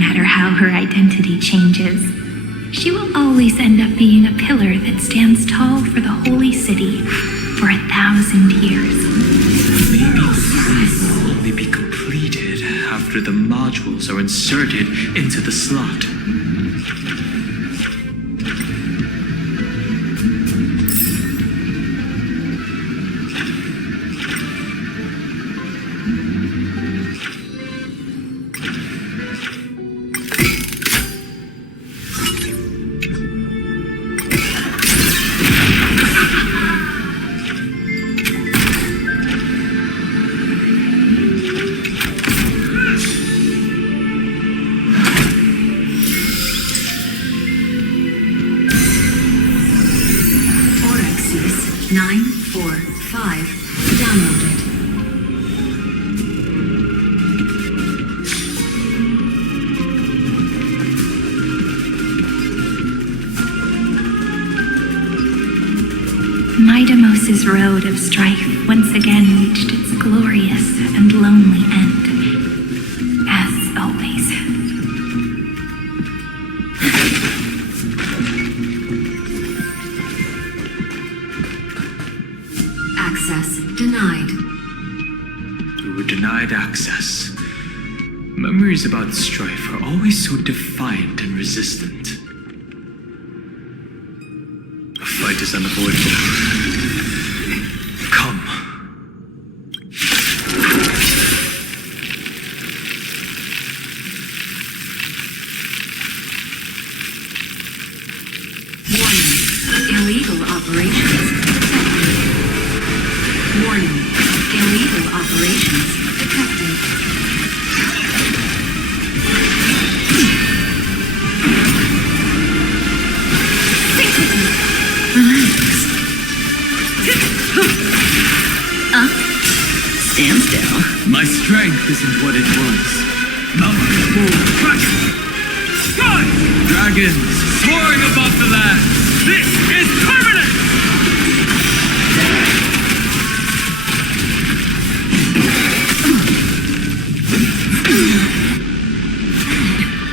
matter how her identity changes, she will always end up being a pillar that stands tall for the holy city for 1,000 years. Maybe the place will only be completed after the modules are inserted into the slot. Midamos's road of strife once again reached its glorious and lonely end, as always. Access denied. We were denied access. Memories about strife are always so defiant and resistant. A fight is unavoidable. Come. Warning. Illegal operations detected. Warning. Illegal operations detected. Stand still. My strength isn't what it was. Dragons soaring above the land. This is permanent!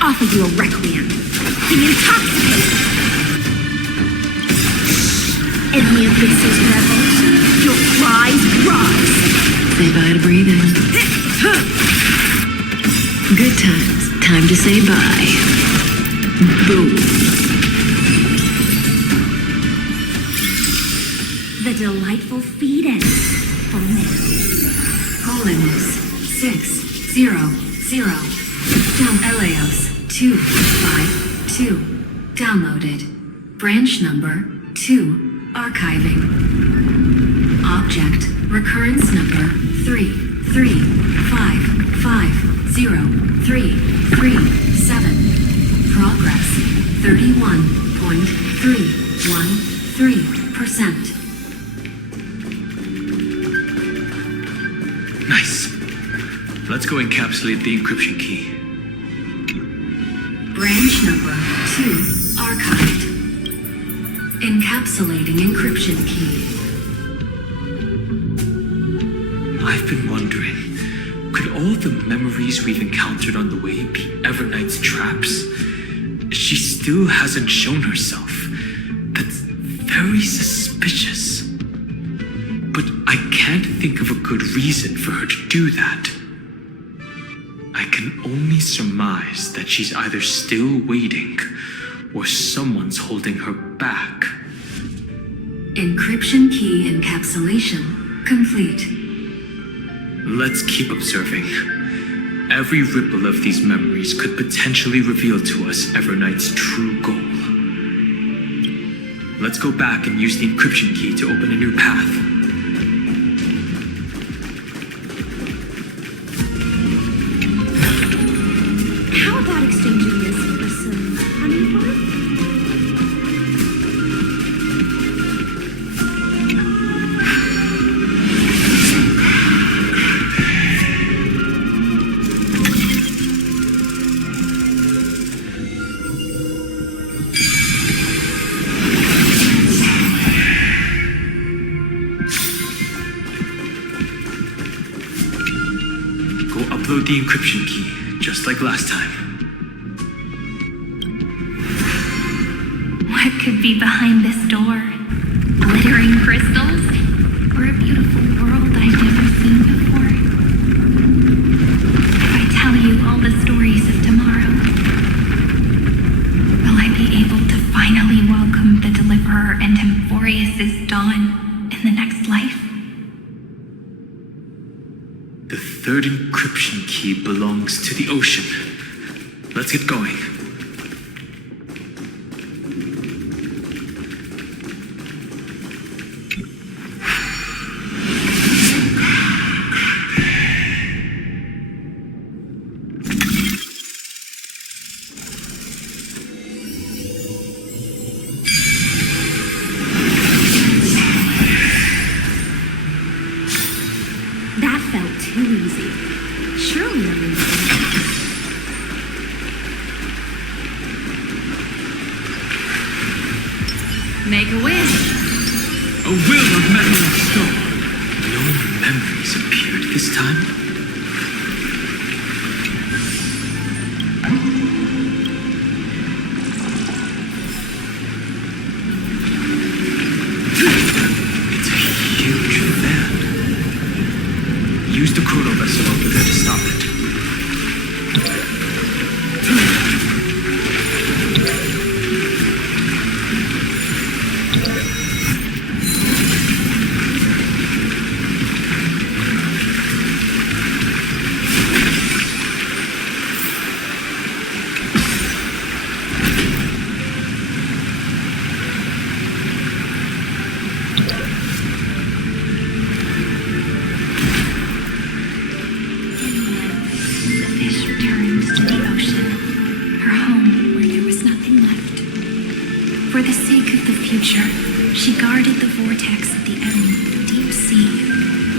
Offer you a requiem. The intoxicated. Enemy of Abysses rebels, your cries rise. Say bye to breathing. Good times. Time to say bye. Boom. The delightful feed ends for me. Holiness 600. Eleos 252. Downloaded. Branch number 2. Archiving. Object recurrence number 3355037. Progress 31.313%. Nice. Let's go encapsulate the encryption key. Branch number 2 archived. Encapsulating encryption key. I've been wondering, could all the memories we've encountered on the way be Everknight's traps? She still hasn't shown herself. That's very suspicious. But I can't think of a good reason for her to do that. I can only surmise that she's either still waiting or someone's holding her back. Encryption key encapsulation complete. Let's keep observing. Every ripple of these memories could potentially reveal to us Everknight's true goal. Let's go back and use the encryption key to open a new path. How about exchanging this for some honey fun? Upload the encryption key, just like last time. What could be behind this door? Glittering crystals? Or a beautiful world I've never seen before? If I tell you all the stories of tomorrow, will I be able to finally welcome the Deliverer and Amphoreus' dawn in the next life? The third encryption key belongs to the ocean. Let's get going. That felt too easy. Surely everyone. Make a wish. A will of metal and stone. No memories appeared this time. It's a huge fan. Use the chrono vessel over there to stop it. The fish returned to the ocean, her home where there was nothing left. For the sake of the future, she guarded the vortex at the end of the deep sea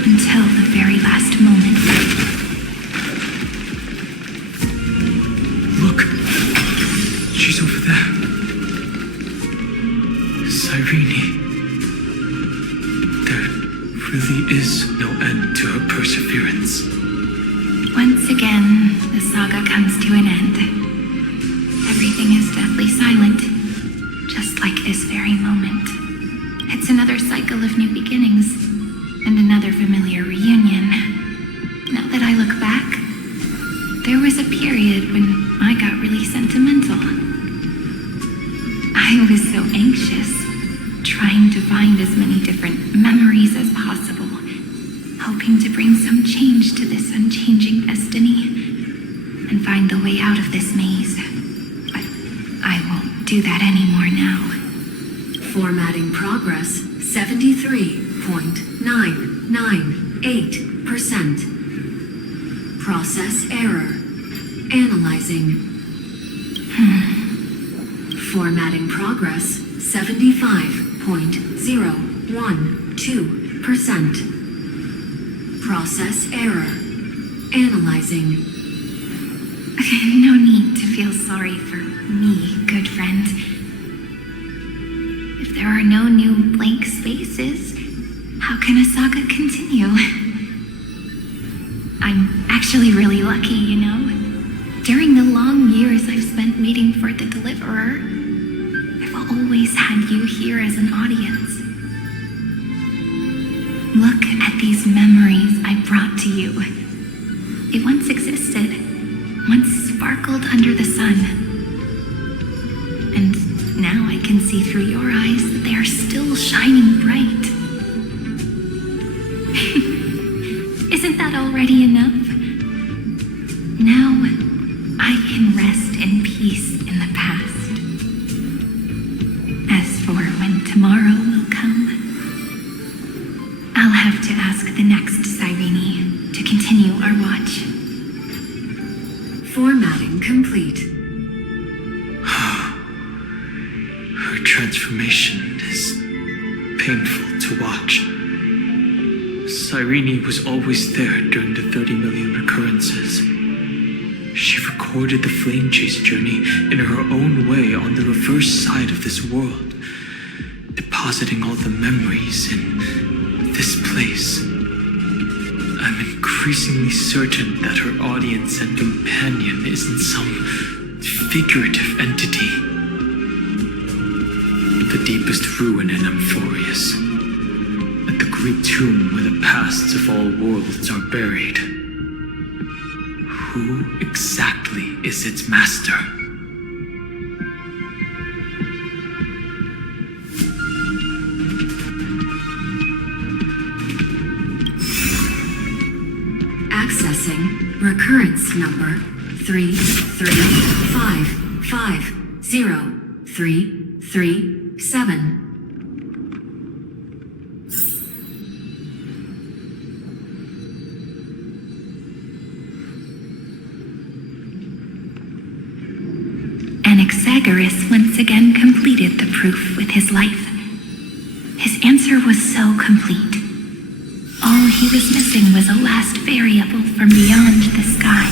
until the very last moment. Look! She's over there. Cyrene. There really is no end to her perseverance. Once again, the saga comes to an end. Everything is deathly silent, just like this very moment. It's another cycle of new beginnings, and another familiar reunion. Now that I look back, there was a period when I got really sentimental. I was so anxious, trying to find as many different memories as possible, hoping to bring some change to this unchanging destiny and find the way out of this maze. But I won't do that anymore now. Formatting progress 73.998%. Process error. Analyzing. Formatting progress 75.012%. Process error. Analyzing. No need to feel sorry for me, good friend. If there are no new blank spaces, how can a saga continue? I'm actually really lucky, you know? During the long years I've spent waiting for the Deliverer, I've always had you here as an audience. Look at these memories I brought to you. They once existed, once sparkled under the sun. And now I can see through your eyes that they are still shining bright. Isn't that already enough? Now I can rest in peace in the past. As for when tomorrow will come, I'll have to ask the next Cyrene to continue our watch. Formatting complete. Her transformation is painful to watch. Cyrene was always there during the 30 million recurrences. She recorded the flame chase journey in her own way on the reverse side of this world, depositing all the memories in this place. I'm increasingly certain that her audience and companion isn't some figurative entity. deepest ruin in Amphoreus. At the great tomb where the pasts of all worlds are buried. Who exactly is its master? Accessing recurrence number 335503337. Anaxagoras once again completed the proof with his life. His answer was so complete. All he was missing was a last variable from beyond the sky.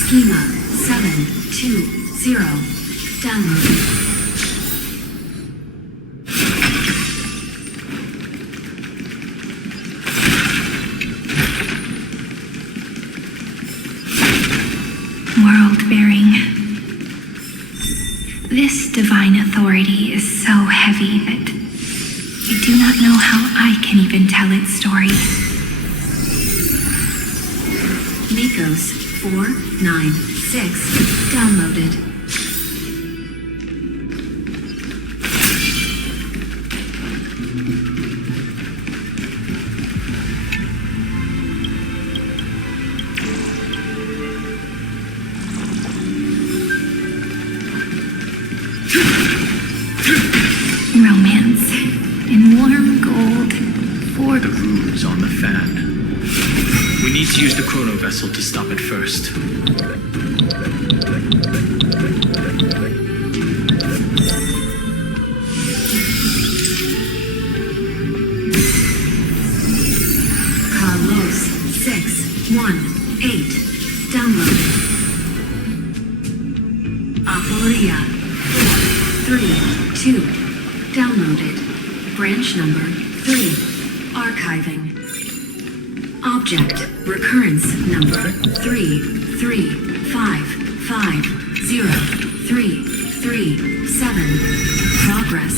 Schema 720 downloaded. World-bearing. This divine authority is so heavy that I do not know how I can even tell its story. Nikos 496 downloaded. Romance in warm gold for The runes on the fan. We need to use the chrono vessel to stop it first. Carlos 618 downloaded. Amphoreus 432 downloaded. Branch number 3 archiving. Object recurrence number 335503337. Progress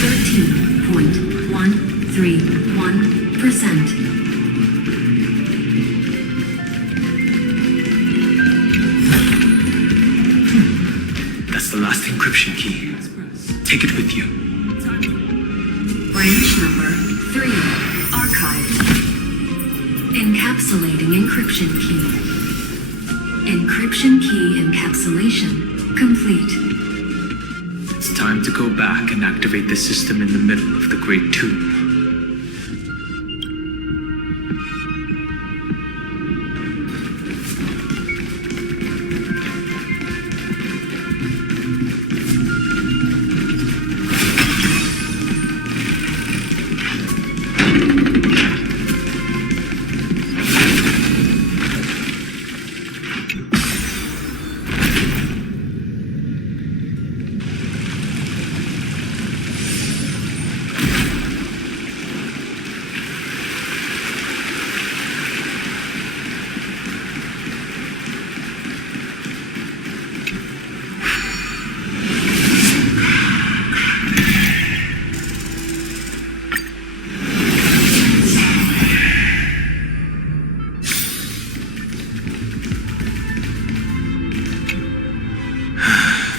13.131%. That's the last encryption key. Take it with you. Branch number 3 archived. Encapsulating encryption key. Encryption key encapsulation complete. It's time to go back and activate the system in the middle of the Great Tomb.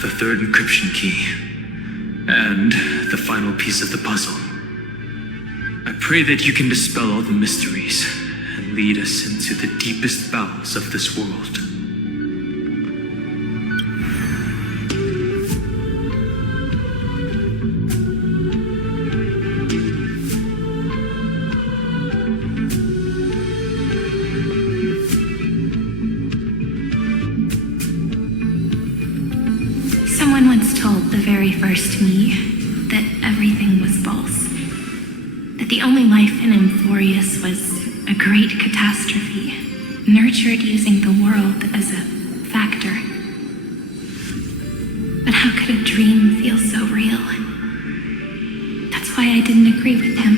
The third encryption key. And the final piece of the puzzle. I pray that you can dispel all the mysteries and lead us into the deepest bowels of this world. Someone once told the very first me that everything was false. That the only life in Amphoreus was a great catastrophe, nurtured using the world as a factor. But how could a dream feel so real? That's why I didn't agree with him.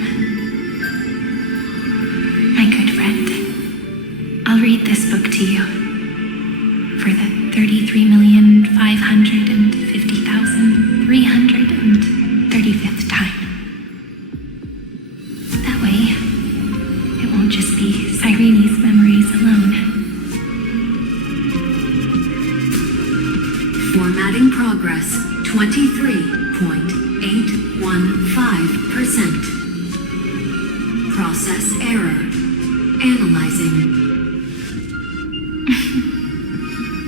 My good friend, I'll read this book to you for the 33,550,335th time. Formatting progress 23.815%. Process error. Analyzing.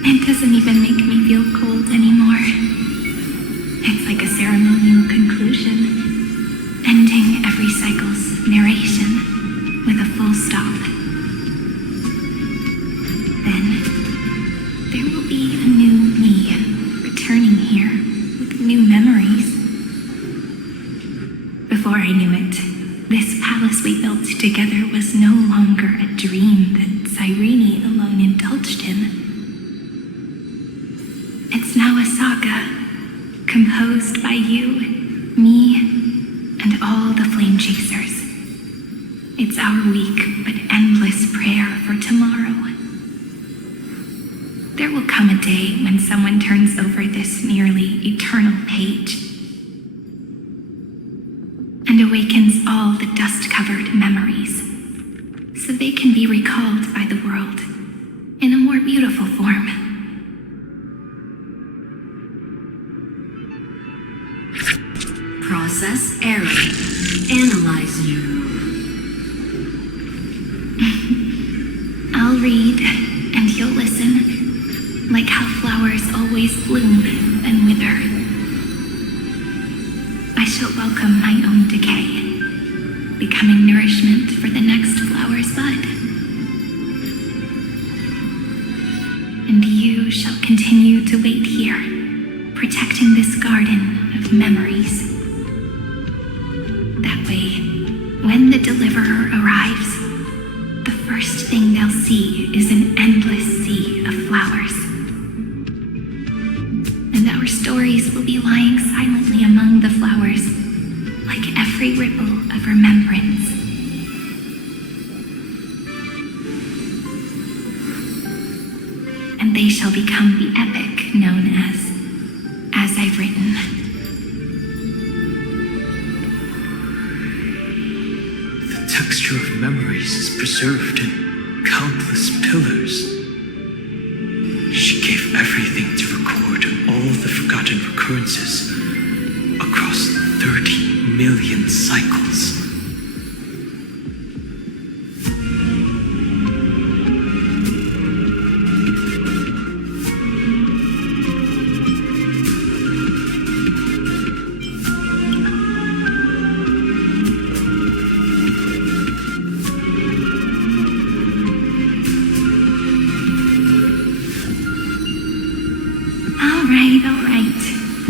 It doesn't even make me feel cold anymore. It's like a ceremonial conclusion, ending every cycle's narration with a full stop. Then, there will be a new me returning here with new memories. Before I knew it, this palace we built together was no longer a dream that Cyrene alone indulged in. It's now a saga, composed by you, me, and all the flame chasers. It's our weak but endless prayer for tomorrow. There will come a day when someone turns over this nearly eternal page and awakens all the dust-covered memories, so they can be recalled by the world in a more beautiful form. Process error. Analyzing. I'll read, and you'll listen, like how flowers always bloom and wither. I shall welcome my own decay, becoming nourishment for the next flower's bud. And you shall continue to wait here, protecting this garden of memories. That way, when the deliverer arrives, the first thing they'll see is an endless sea of flowers. And our stories will be lying silently among the flowers, like every ripple of remembrance. And they shall become the epic known as I've Written. The texture of memories is preserved in countless pillars. She gave everything to record all the forgotten recurrences across 30 million cycles. All right.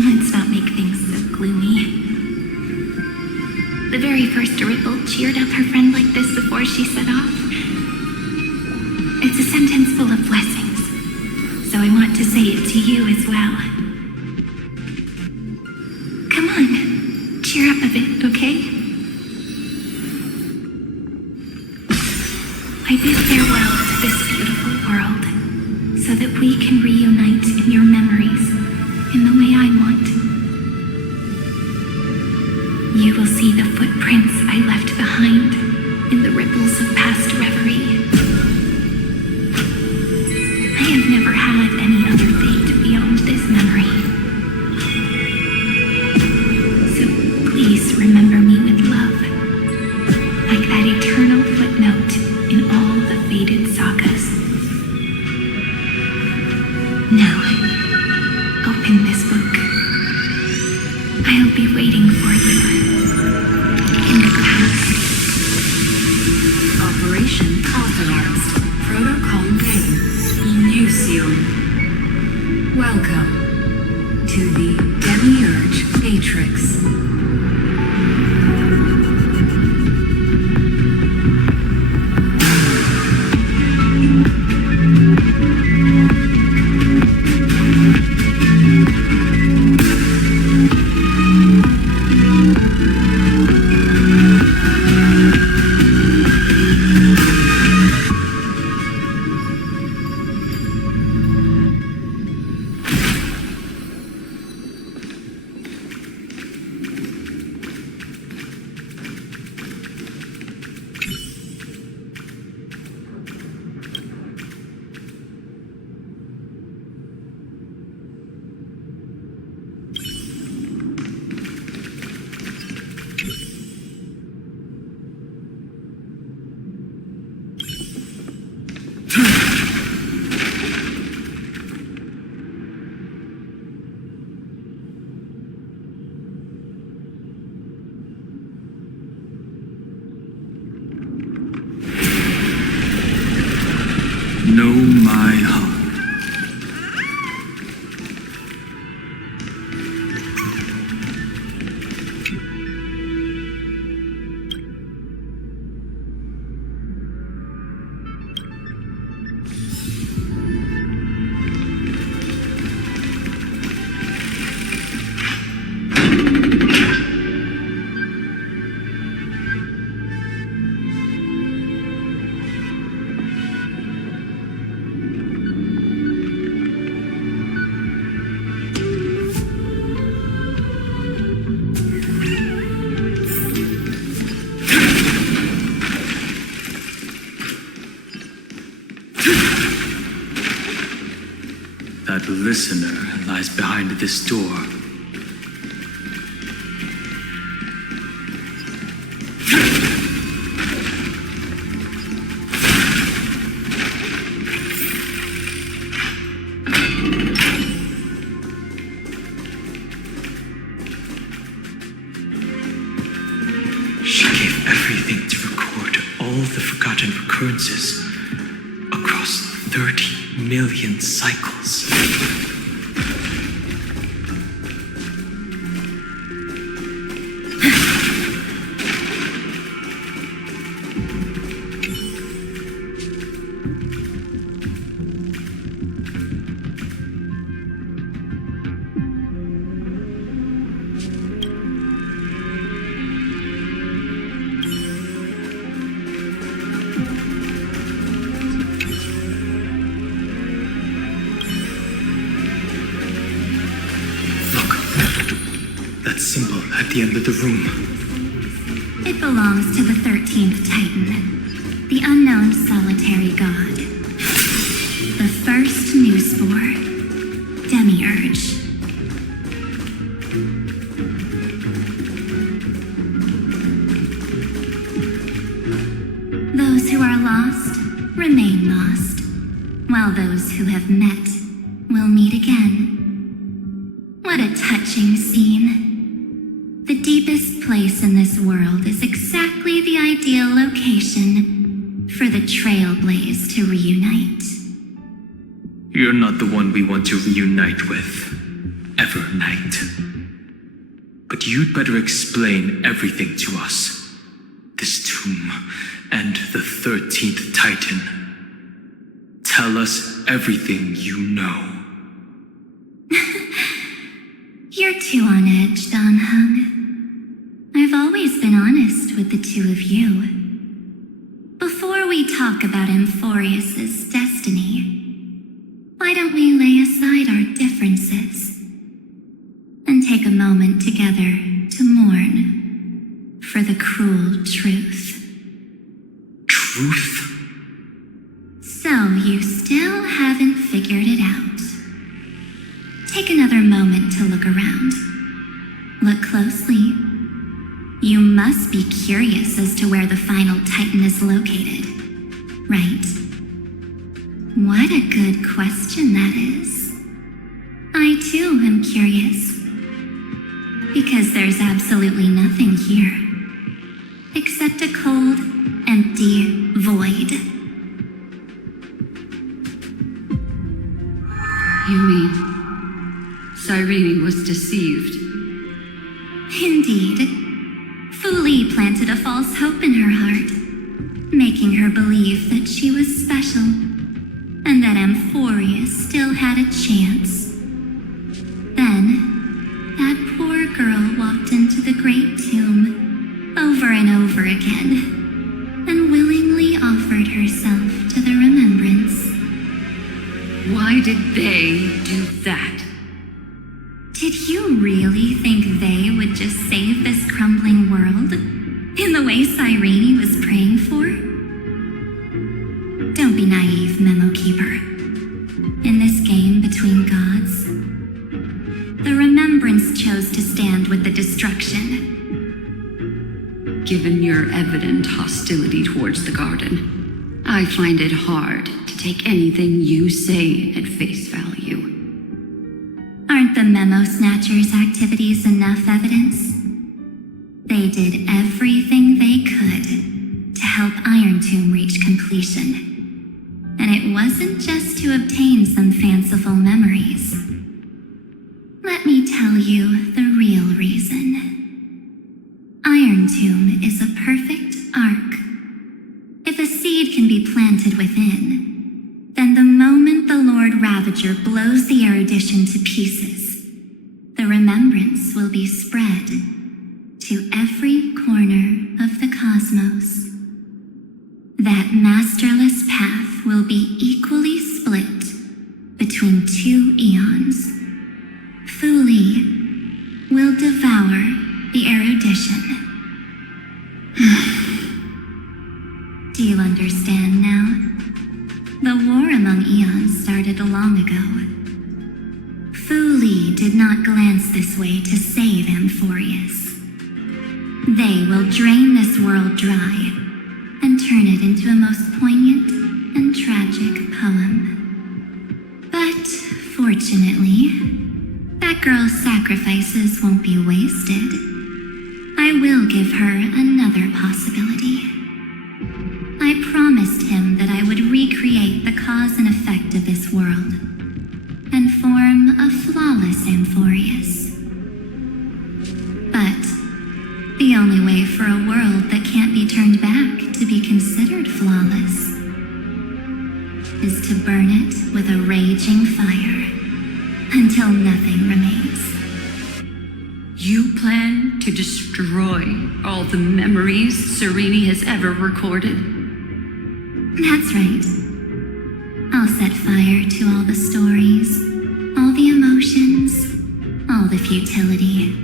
Let's not make things so gloomy. The very first ripple cheered up her friend like this before she set off. It's a sentence full of blessings, so I want to say it to you as well. Come on, cheer up a bit, okay? I bid farewell to this beautiful world, so that we can reunite in your memories in the way I want. You will see the footprints I left behind in the ripples of past reverie. I have never had any other fate beyond this memory. So please remember me with love, like that eternal footnote in all the faded sagas. Now, open this book. I'll be waiting for you in the past. Operation authorized. Protocol name. Inizio. Welcome to the Demiurge Matrix. That listener lies behind this door. She gave everything to record all the forgotten recurrences across 30 million cycles. That symbol at the end of the room. It belongs to the 13th Titan, the unknown solitary god. The first new spore, Demiurge. Those who are lost remain lost, while those who have met will meet again. What a touching scene. The deepest place in this world is exactly the ideal location for the Trailblaze to reunite. You're not the one we want to reunite with, Evernight. But you'd better explain everything to us. This tomb and the 13th Titan. Tell us everything you know. You're too on edge, Don Hung. I've always been honest with the two of you. Before we talk about Amphoreus' destiny, why don't we lay aside our differences and take a moment together to mourn for the cruel truth? Truth? So you still haven't figured it out. Take another moment to look around. Look closely. You must be curious as to where the final Titan is located, right? What a good question that is. I too am curious. Because there's absolutely nothing here. Except a cold, empty void. You mean Cyrene was deceived? Indeed. Fuli planted a false hope in her heart, making her believe that she was special, and that Amphoreus still had a chance. Then, that poor girl walked into the great tomb over and over again, and willingly offered herself to the remembrance. Why did they do that? Did you really think they would just save this crumbling world in the way Cyrene was praying for? Don't be naive, Memo Keeper. In this game between gods, the remembrance chose to stand with the destruction. Given your evident hostility towards the garden, I find it hard to take anything you say at face value. Aren't the Memo Snatchers' activities enough evidence? They did everything they could to help Iron Tomb reach completion. And it wasn't just to obtain some fanciful memories. Let me tell you the real reason. Iron Tomb is a perfect arc. If a seed can be planted within, then the moment the Lord Ravager blows the erudition to pieces, the remembrance will be spread to every corner of the cosmos. That masterless path will be equally split between two eons. Fuli will devour the erudition. Do you understand now? The war among eons started long ago, surely did not glance this way to save Amphoreus. They will drain this world dry and turn it into a most poignant and tragic poem. But fortunately, that girl's sacrifices won't be wasted. I will give her another possibility. I promised him that I would recreate the cause and effect of this world and form a flawless Amphoreus. But the only way for a world that can't be turned back to be considered flawless is to burn it with a raging fire until nothing remains. You plan to destroy all the memories Serene has ever recorded? That's right. I'll set fire to all the stories, all the emotions, all the futility.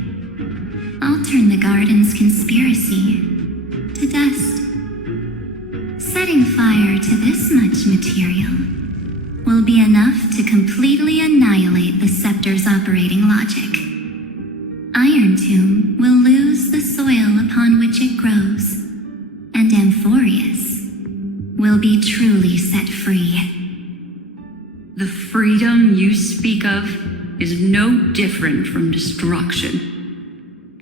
I'll turn the garden's conspiracy to dust. Setting fire to this much material will be enough to completely annihilate the scepter's operating logic. Iron Tomb will lose the soil upon which it grows, and Amphoreus will be truly set free. The freedom you speak of is no different from destruction.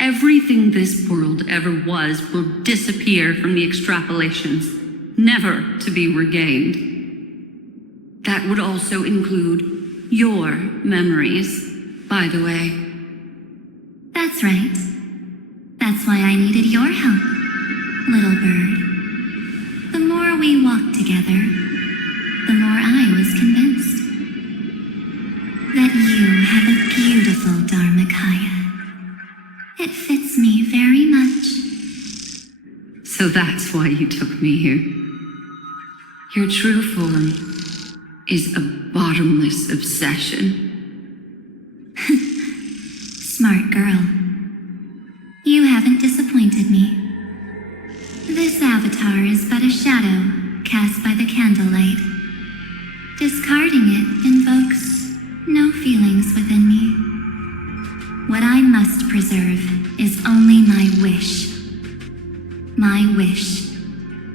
Everything this world ever was will disappear from the extrapolations, never to be regained. That would also include your memories, by the way. That's right. That's why I needed your help, little bird. The more we walked together, the more I was convinced that you have a beautiful Dharmakaya. It fits me very much. So that's why you took me here. Your true form is a bottomless obsession. Smart girl. You haven't disappointed me. This avatar is but a shadow cast by the candlelight. Discarding it invokes no feelings within me. What I must preserve is only my wish. My wish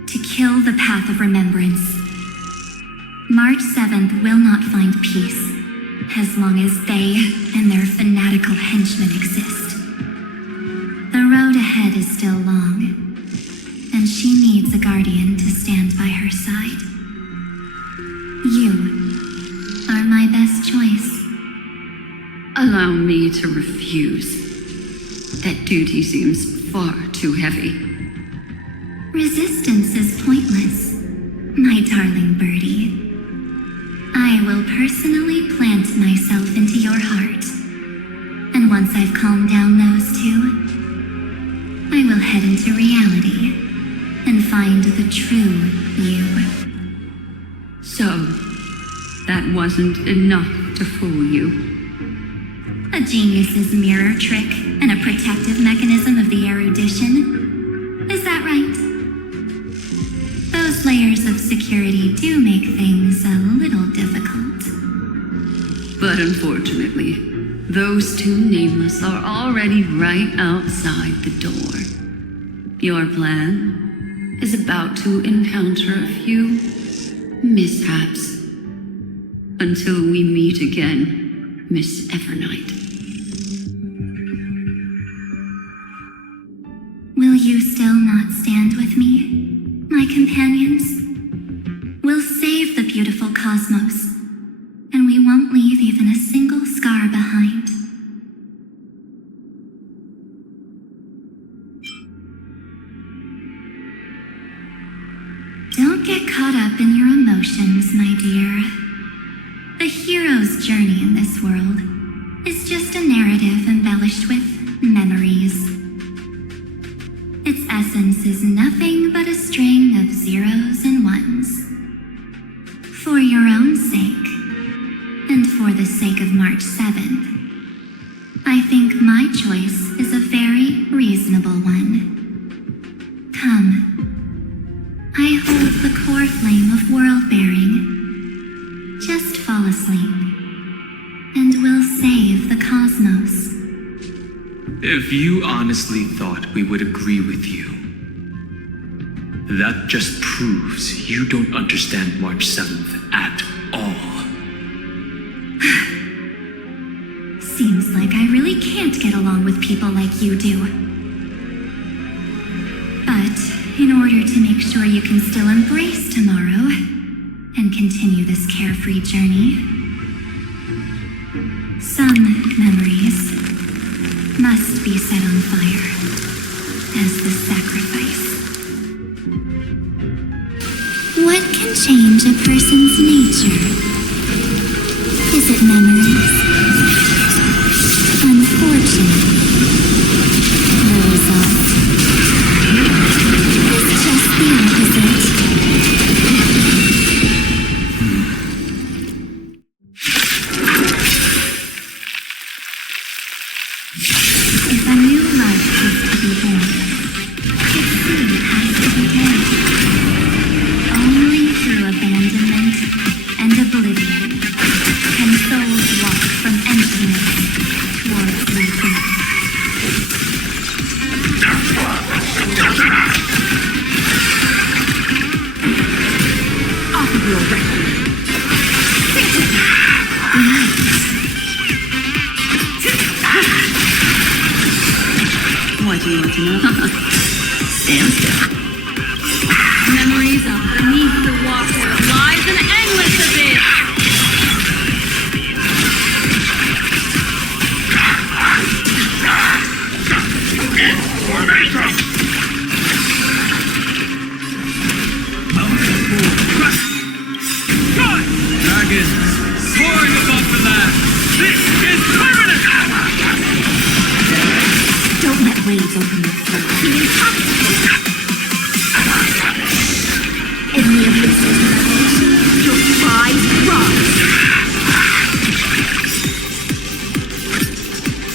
to kill the path of remembrance. March 7th will not find peace as long as they and their fanatical henchmen exist. The road ahead is still long, and she needs a guardian to stand by her side. You are my best choice. Allow me to refuse. That duty seems far too heavy. Resistance is pointless, my darling birdie. I will personally plant myself into your heart, and once I've calmed down those two, I will head into reality and find the true you. So, that wasn't enough to fool you. A genius's mirror trick and a protective mechanism of the erudition. Is that right? Those layers of security do make things a little difficult. But unfortunately, those two nameless are already right outside the door. Your plan is about to encounter a few mishaps. Until we meet again, Miss Evernight. Will you still not stand with me, my companions? We'll save the beautiful cosmos, and we won't leave even a single scar behind. Don't get caught up in your emotions, my dear. The hero's journey in this world is just a narrative embellished with memories. Its essence is nothing but a string of zeros and ones. For your own sake, and for the sake of March 7th, I think my choice is a very reasonable one. Come. I hold the core flame of world-bearing. Just fall asleep, and we'll save the cosmos. If you honestly thought we would agree with you, that just proves you don't understand March 7th at all. Seems like I really can't get along with people like you do. But in order to make sure you can still embrace tomorrow and continue this carefree journey, some memories must be set on fire as the sacrifice. What can change a person's nature? Is it memories? Unfortunately, the result is just the opposite. If a new life is to be born, its seed has to be dead. Only through abandonment and oblivion can souls walk from emptiness towards rebirth. Off of your record. What do you want to know? Stand still. Memories of beneath the water lies an endless abyss. Dragons soaring above the land. This is permanent! Don't let waves open your throat. Be intoxicated. In the abyss of revelation, your prize rise.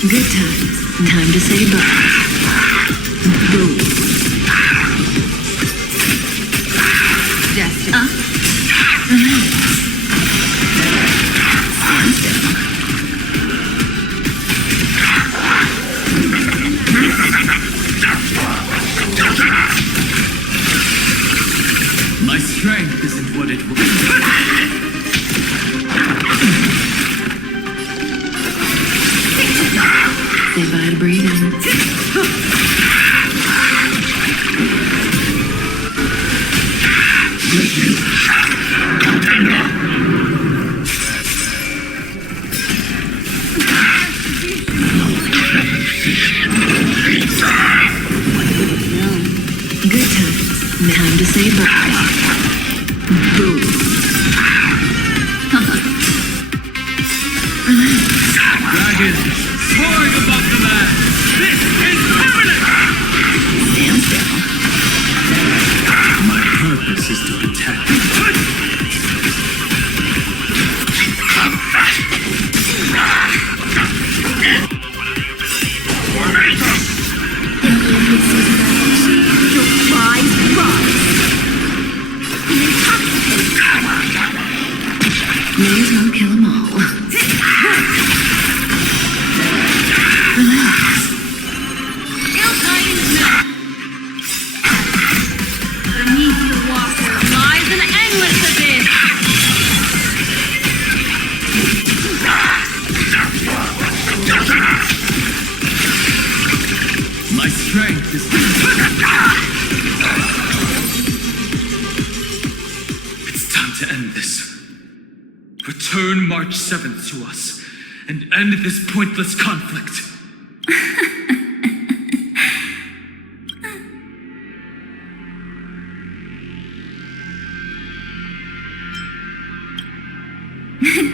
Good times. Time to say bye. Boom. Destiny. Relax. Stand still. My strength isn't what it was. Say bye to breathing. Good times. Time to say bye. Boom. Relax. Dragons soaring above the land. This is permanent! Stand still. My purpose is to protect. In the abyss of revelation, your prize rise. Be intoxicated. May as well kill them all. Relax. Beneath the water lies an endless abyss. My strength is... It's time to end this. Return March 7th to us and end this pointless conflict.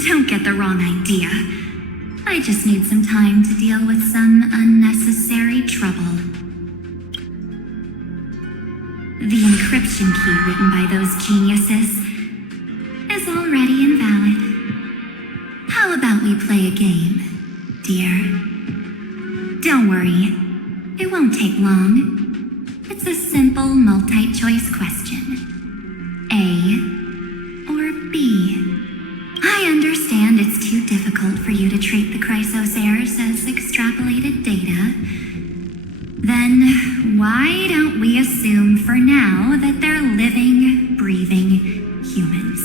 Don't get the wrong idea. I just need some time to deal with some unnecessary trouble. The encryption key written by those geniuses is already invalid. How about we play a game, dear? Don't worry, it won't take long. It's a simple multi-choice question. A or B? I understand it's too difficult for you to treat the crisis about we assume for now that they're living, breathing humans.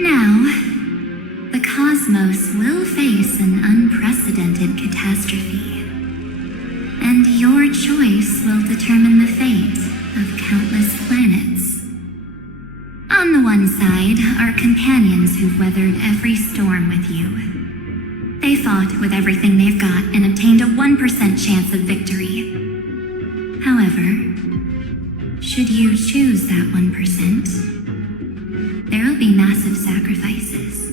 Now, the cosmos will face an unprecedented catastrophe, and your choice will determine the fate of countless planets. On the one side are companions who've weathered every storm with you. They fought with everything they've got and obtained a 1% chance of victory. However, should you choose that 1%, there'll be massive sacrifices,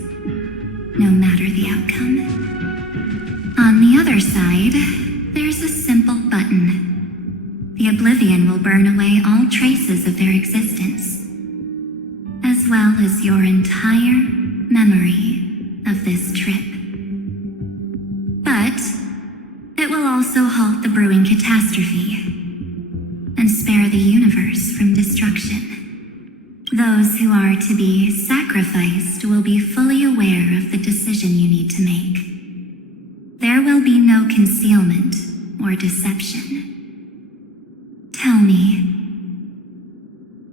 no matter the outcome. On the other side, there's a simple button. The oblivion will burn away all traces of their existence, as well as your entire memory of this trip. But it will also halt the brewing catastrophe and spare the universe from destruction. Those who are to be sacrificed will be fully aware of the decision you need to make. There will be no concealment or deception. Tell me,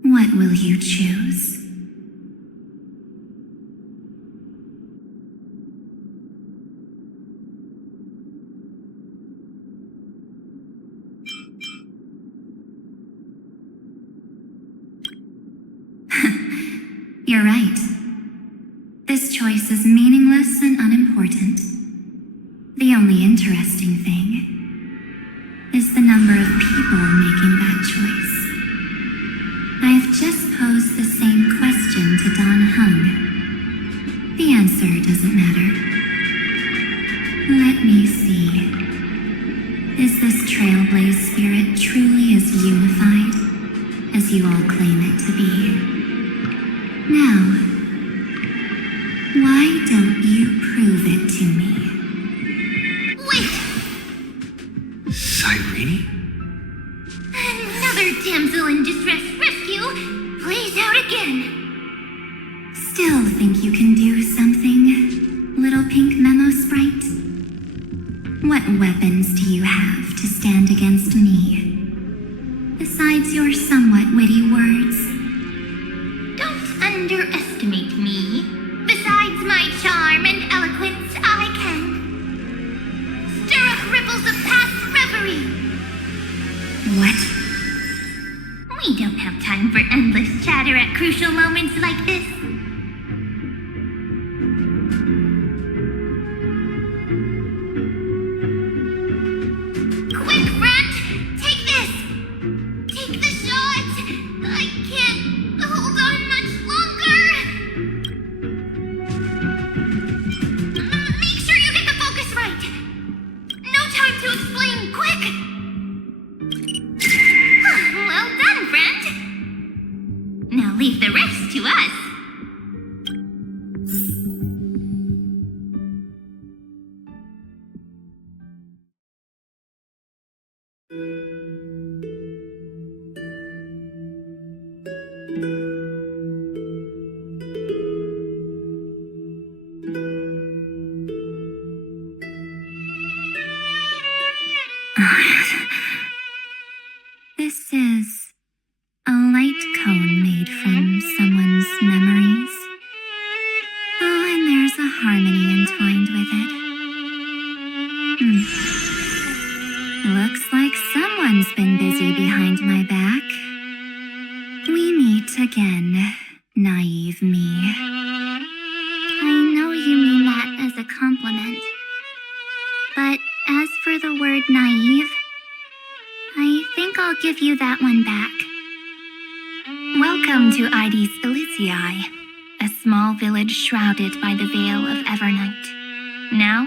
what will you choose? You're right. This choice is meaningless and unimportant. The only interesting thing is the number of people making that choice. I've just posed the same question to Don Hung. The answer doesn't matter. Let me see. Is this trailblaze spirit truly as unified as you all claim it to be? Now, why don't you prove it to me? Wait! Cyrene? Another damsel in distress rescue plays out again. Still think you can do something, little pink memo sprite? What weapons do you have to stand against me? Besides your somewhat witty words? Don't underestimate me. Besides my charm and eloquence, I can stir up ripples of past reverie. What? We don't have time for endless chatter at crucial moments like this. Quick, friend! Take this! Take the shot! I can't hold on much longer! Make sure you get the focus right! No time to explain, quick! Well done, friend! Now leave the rest to us. This is a light cone made from someone's memories. Oh, and there's a harmony entwined with it. Looks like someone's been busy behind my back. We meet again, naive me. I know you mean that as a compliment. But as for the word naive, I think I'll give you that one back. Welcome to Ides Elysiae, a small village shrouded by the veil of Evernight. Now,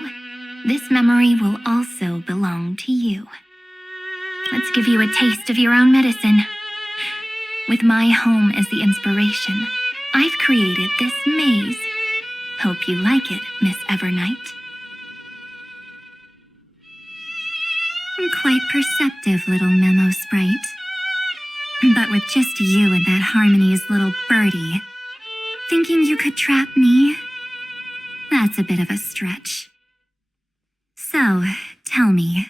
this memory will also belong to you. Let's give you a taste of your own medicine. With my home as the inspiration, I've created this maze. Hope you like it, Miss Evernight. Quite perceptive, little memo sprite. But with just you and that Harmony's little birdie, thinking you could trap me? That's a bit of a stretch. So, tell me,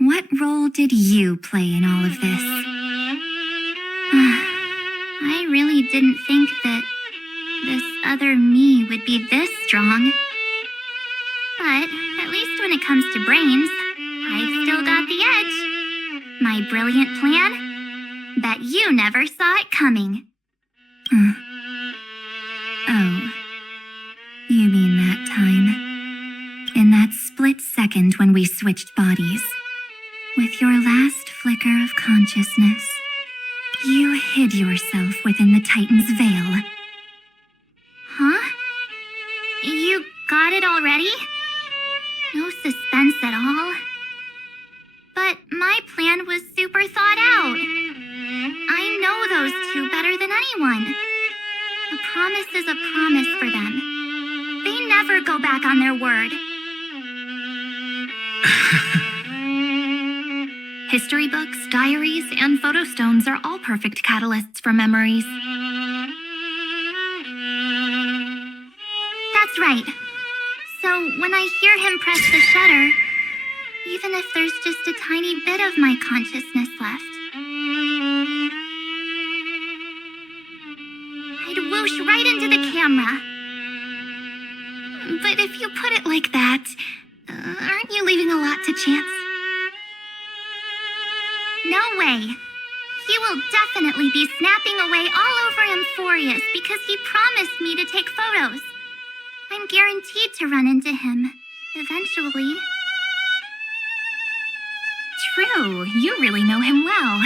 What role did you play in all of this? I really didn't think that this other me would be this strong. But at least when it comes to brains, I've still got the edge. My brilliant plan? Bet you never saw it coming. Oh, you mean that time? In that split second when we switched bodies, with your last flicker of consciousness, you hid yourself within the Titan's veil. Huh? You got it already? No suspense at all. But my plan was super thought out. I know those two better than anyone. A promise is a promise for them. They never go back on their word. History books, diaries, and photo stones are all perfect catalysts for memories. That's right. So when I hear him press the shutter, even if there's just a tiny bit of my consciousness left, I'd whoosh right into the camera. But if you put it like that, aren't you leaving a lot to chance? No way. He will definitely be snapping away all over Amphoreus because he promised me to take photos. I'm guaranteed to run into him, eventually. True, you really know him well.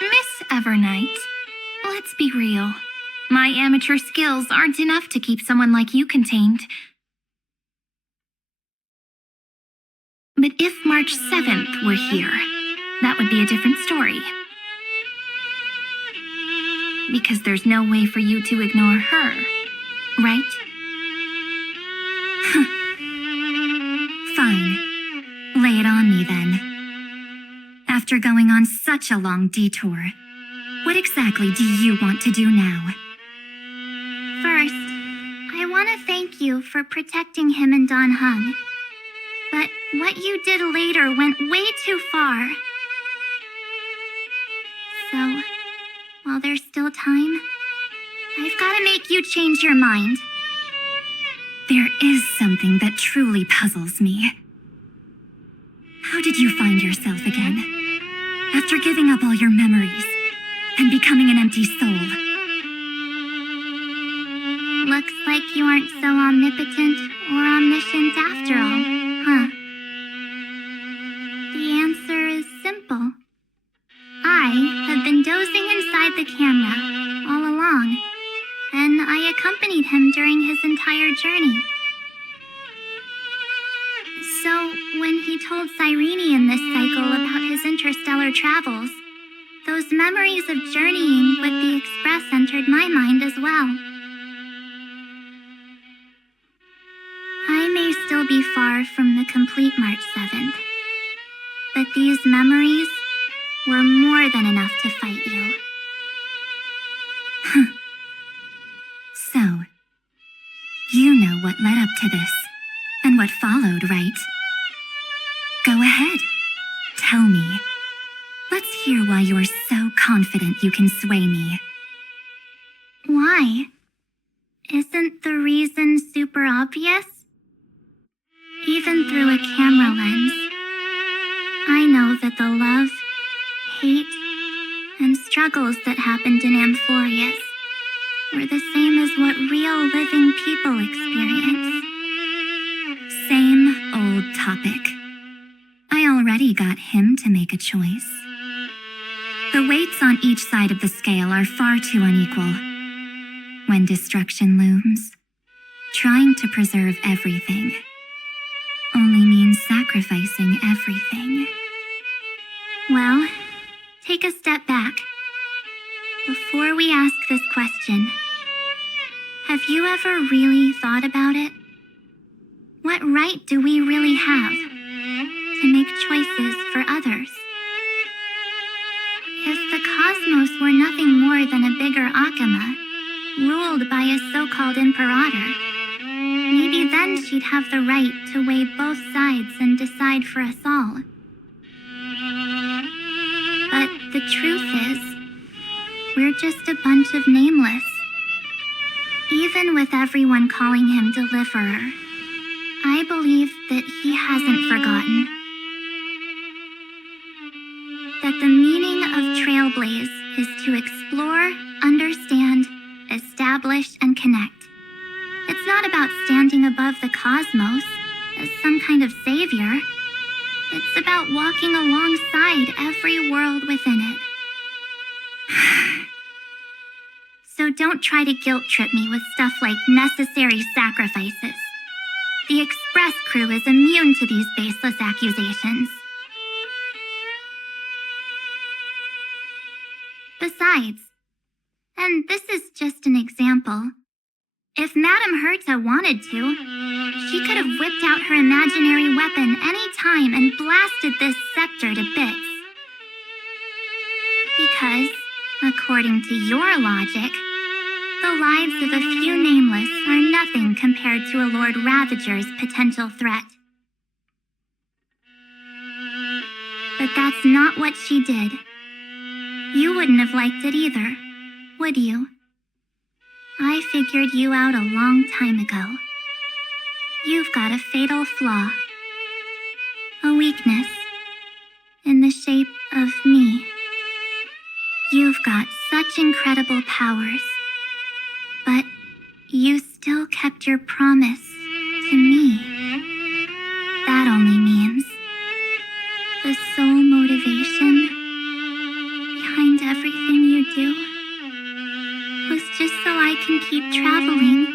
Miss Evernight, let's be real. My amateur skills aren't enough to keep someone like you contained. But if March 7th were here, that would be a different story. Because there's no way for you to ignore her, right? Fine. Lay it on me then. After going on such a long detour, what exactly do you want to do now? First, I want to thank you for protecting him and Don Hung. But what you did later went way too far. So, while there's still time, I've got to make you change your mind. There is something that truly puzzles me. How did you find yourself again? After giving up all your memories and becoming an empty soul. Looks like you aren't so omnipotent or omniscient after all, huh? The answer is simple. I have been dozing inside the camera all along, and I accompanied him during his entire journey. So, when he told Cyrene in this cycle about his interstellar travels, those memories of journeying with the Express entered my mind as well. I may still be far from the complete March 7th, but these memories were more than enough to fight you. So, you know what led up to this, and what followed, right? Go ahead. Tell me. Let's hear why you're so confident you can sway me. Why? Isn't the reason super obvious? Even through a camera lens, I know that the love, hate, and struggles that happened in Amphoreus were the same as what real living people experience. Same old topic. I already got him to make a choice. The weights on each side of the scale are far too unequal. When destruction looms, trying to preserve everything only means sacrificing everything. Well, take a step back. Before we ask this question, have you ever really thought about it? What right do we really have to make choices for others? If the cosmos were nothing more than a bigger Akama, ruled by a so-called imperator, maybe then she'd have the right to weigh both sides and decide for us all. the truth is, we're just a bunch of nameless. Even with everyone calling him Deliverer, I believe that he hasn't forgotten. That the meaning of Trailblaze is to explore, understand, establish, and connect. It's not about standing above the cosmos as some kind of savior. It's about walking alongside every world within it. So don't try to guilt trip me with stuff like necessary sacrifices. The Express crew is immune to these baseless accusations. Besides, and this is just an example, if Madame Herta wanted to, she could have whipped out her imaginary weapon any time and blasted this scepter to bits. Because, according to your logic, the lives of a few nameless are nothing compared to a Lord Ravager's potential threat. But that's not what she did. You wouldn't have liked it either, would you? I figured you out a long time ago. You've got a fatal flaw. A weakness. In the shape of me. You've got such incredible powers. But you still kept your promise to me. That only means the sole motivation behind everything you do was just so I can keep traveling.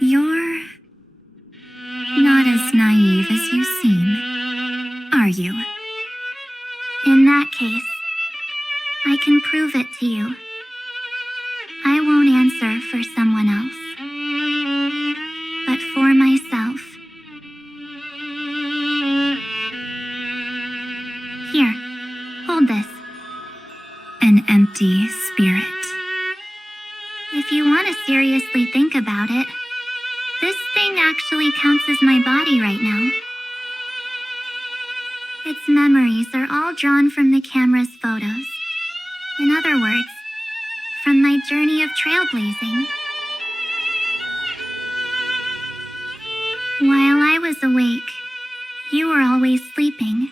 You're not as naive as you seem, are you? In that case, I can prove it to you. I won't answer for someone else, but for myself. Here, hold this. An empty spirit. If you want to seriously think about it, this thing actually counts as my body right now. Its memories are all drawn from the camera's photos. In other words, from my journey of trailblazing. While I was awake, you were always sleeping.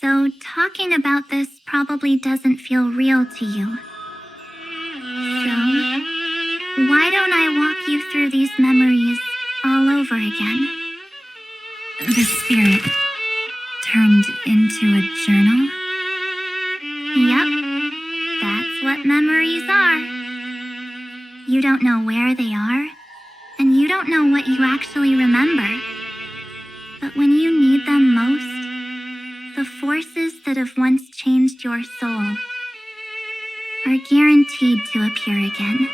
So talking about this probably doesn't feel real to you. So, why don't I walk you through these memories all over again? The spirit turned into a journal? Yep. That's what memories are. You don't know where they are, and you don't know what you actually remember. But when you need them most, the forces that have once changed your soul are guaranteed to appear again.